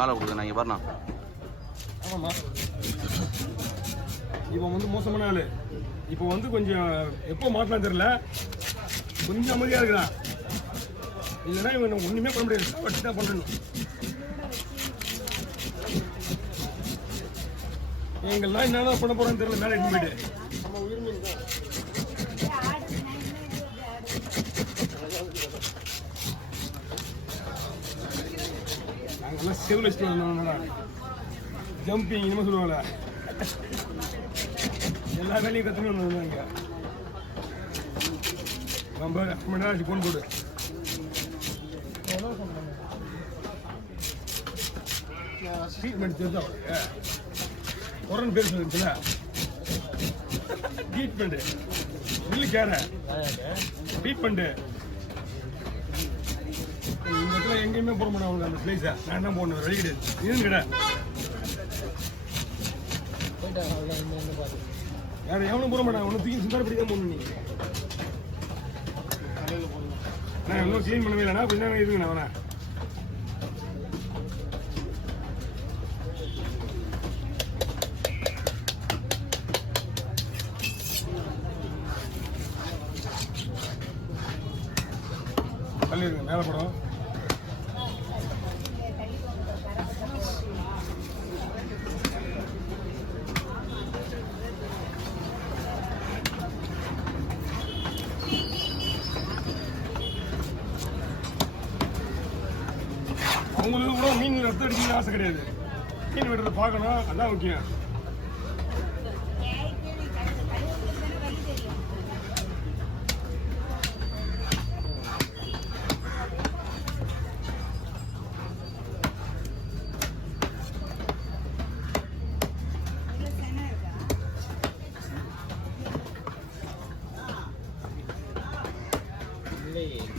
வேலை கொடுக்குறேன் இங்கே பாருண்ணா. ஆமாம்மா, இப்போ வந்து மோசமான ஆள். இப்போ வந்து கொஞ்சம் எப்போ மாற்றலாம் தெரியல, கொஞ்சம் அமைதியாக இருக்கிறான். இல்லைன்னா இவன் ஒன்றுமே பண்ண முடியாது, வச்சு தான் பண்ணணும். எங்கெல்லாம் என்னென்ன பண்ண போகிறோன்னு தெரியல, மேலே எடுத்து போயிட்டு. நம்ம உயிர் மீன் தான். நாங்கள்லாம் செவில் வச்சுட்டு வந்தோம். ஜம்பிங் இனிமே சொல்லுவாங்கள, எல்லா வேலையும் கற்றுன்னு வந்தாங்க. நம்ம மணி நேரம் ஃபோன் போடு. ட்ரீட்மெண்ட் தெரிஞ்சா கொரோனா பேர் சொல்லிருச்சுல, ட்ரீட்மெண்ட் இல்லை கேர ட்ரீட்மெண்ட்டு. இந்த இடத்துல எங்கேயுமே போட மாட்டேன் அவங்க அந்த பிளேஸை. நான் என்ன போடணும், வழி கிடையாது. இதுன்னு கிடையாது, வேற எவனும் போட மாட்டான். ஒன்று தூக்கி சுந்தார படிக்க போடணும். நீ நான் இன்னும் க்ளீன் பண்ணவே இல்லைண்ணா, கொஞ்ச நேரம் இருக்குண்ணா. வேணா தள்ளி இருக்கு, மேலே படம். அவங்களுக்கு கூட மீன் ரத்தம் அடிக்கணும்னு ஆசை கிடையாது. மீன் வெட்டுறதை பார்க்கணும், அதான் முக்கியம்.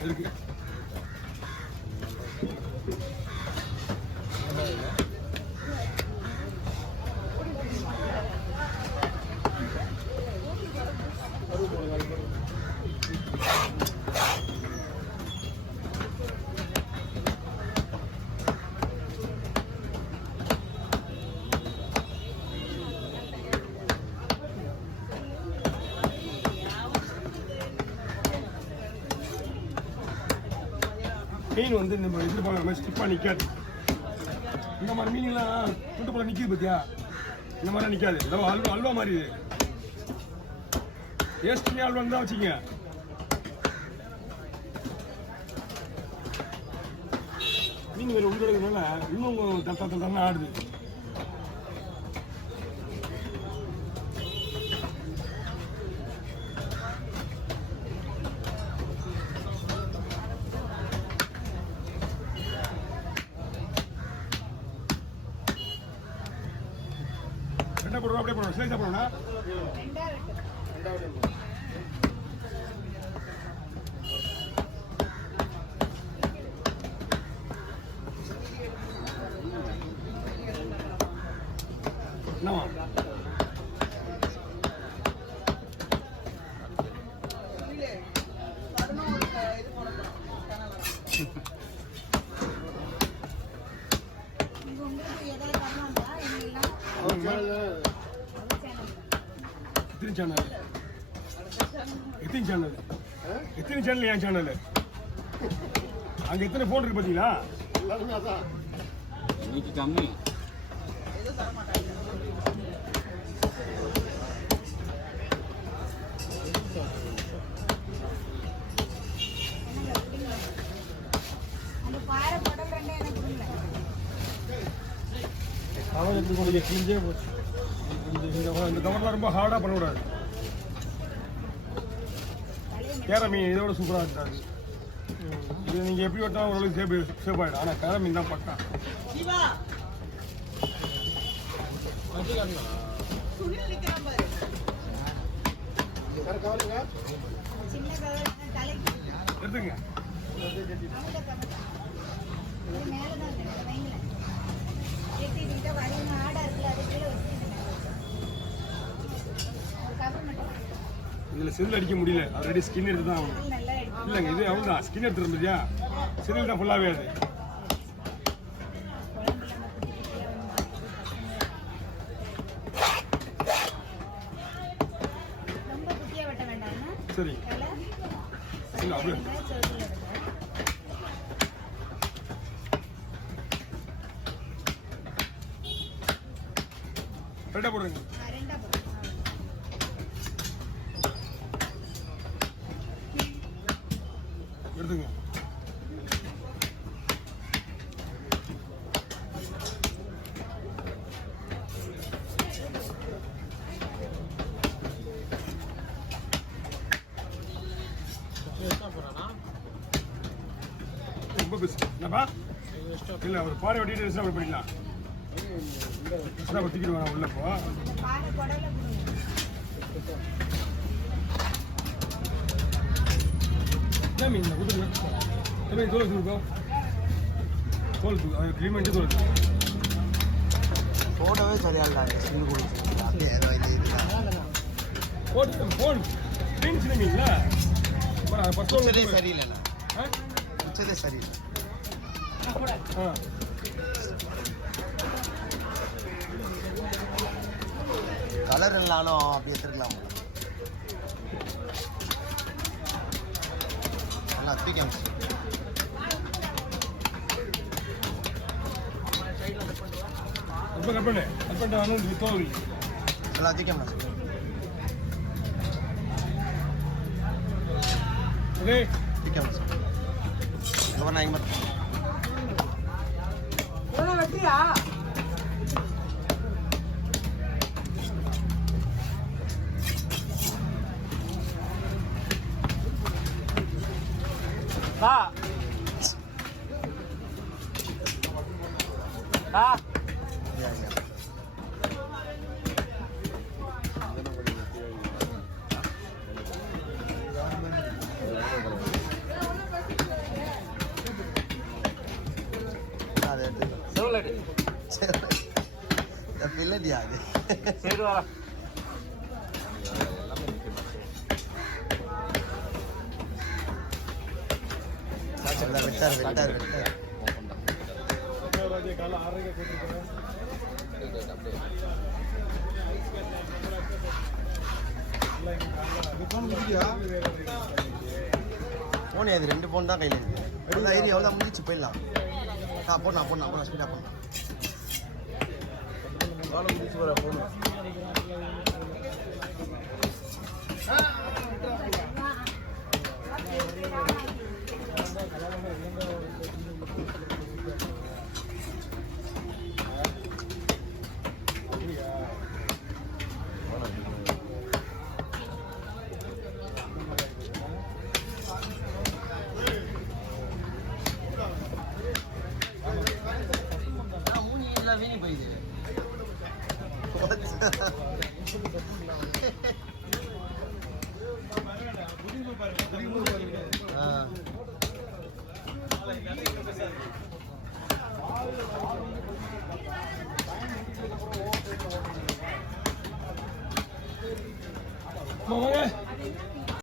இருக்கு மீன் வந்து நம்ம எதிர்பார்க்குற மாதிரி ஸ்டிப்பாக நிற்காது. இந்த மாதிரி மீன்லாம் துண்டு போல நிற்கிது பார்த்தியா, இந்த மாதிரிலாம் நிற்காது. இதோ அல்வா அல்வா மாதிரி இது. டேஸ்ட்டுமே அல்வான்னு தான் வச்சுக்கங்க. மீன் வேறு உள்ள இன்னும் தட்டா ஆடுது. என்ன போடுறோம், அப்படியே போடுறோம், ஸ்லைஸாக போடுறோம்னா என்னவா எத்தனை சேனல் என் சேனல். அங்கே எத்தனை ஃபோன் இருக்கு பார்த்தீங்களா, எல்லாருமே அதான். இன்னைக்கு கம்மி. அவன் எடுத்து கொண்டு கிழிஞ்சே போச்சு. இந்த கவர்லாம் ரொம்ப ஹார்டாக பண்ணக்கூடாது. கேர மீன் இதோட சூப்பராக இருக்காது. இது நீங்கள் எப்படி வெட்டாலும் ஓரளவுக்கு சேஃப் ஆகிடும். ஆனால் கேர மீன் தான் பக்கா. எடுத்துங்க. இதில் செல் அடிக்க முடியல, ஆல்ரெடி ஸ்கின் எடுத்து தான் ஆகணும். இல்லைங்க, இது அவ்வளோதான், ஸ்கின் எடுத்துருந்தியா, செல்லில் தான் ஃபுல்லாகவே அது. சரி இல்லை அப்படியே ரெண்டாக போடுங்க எடுத்துங்க ரொம்ப பெருசு என்னப்பா இல்லை ஒரு பாறை வெட்டிட்டு அப்படி பண்ணிடலாம் அதான் ஒத்திக்கிட்டு வேணாம் உள்ள போ என்ன மீன் கொடுத்துருங்க எப்படி தோல் வச்சுருக்கோம் தோல் அது க்ளீன் பண்ணிட்டு தோல் போட்டோவே சரியா போட்டு ஃபோன் க்ளீன் சின்ன மீன்ல உச்சதே சரியில்லைண்ணா உச்சதே சரியில்லை கலர் இல்லைனாலும் அப்படி எடுத்துருக்கலாம் நல்லா தூக்கி இப்போ கட் பண்ணிட்டு தோல் நல்லா தூக்கி ஓகே வெட்டியா வா வா பில்லடியா அது சரி வா வெட்டார் வெட்டார் வெட்டார் போனே அது 2 போன் தான் கையில் இருக்கு ஏரியா எவ்வளோ முடிச்சு போயிடலாம் போடலாம் ஸ்பீடாக போடலாம் வாழை முடிச்சு வர போகணும் வீணி போயிடுது ஆ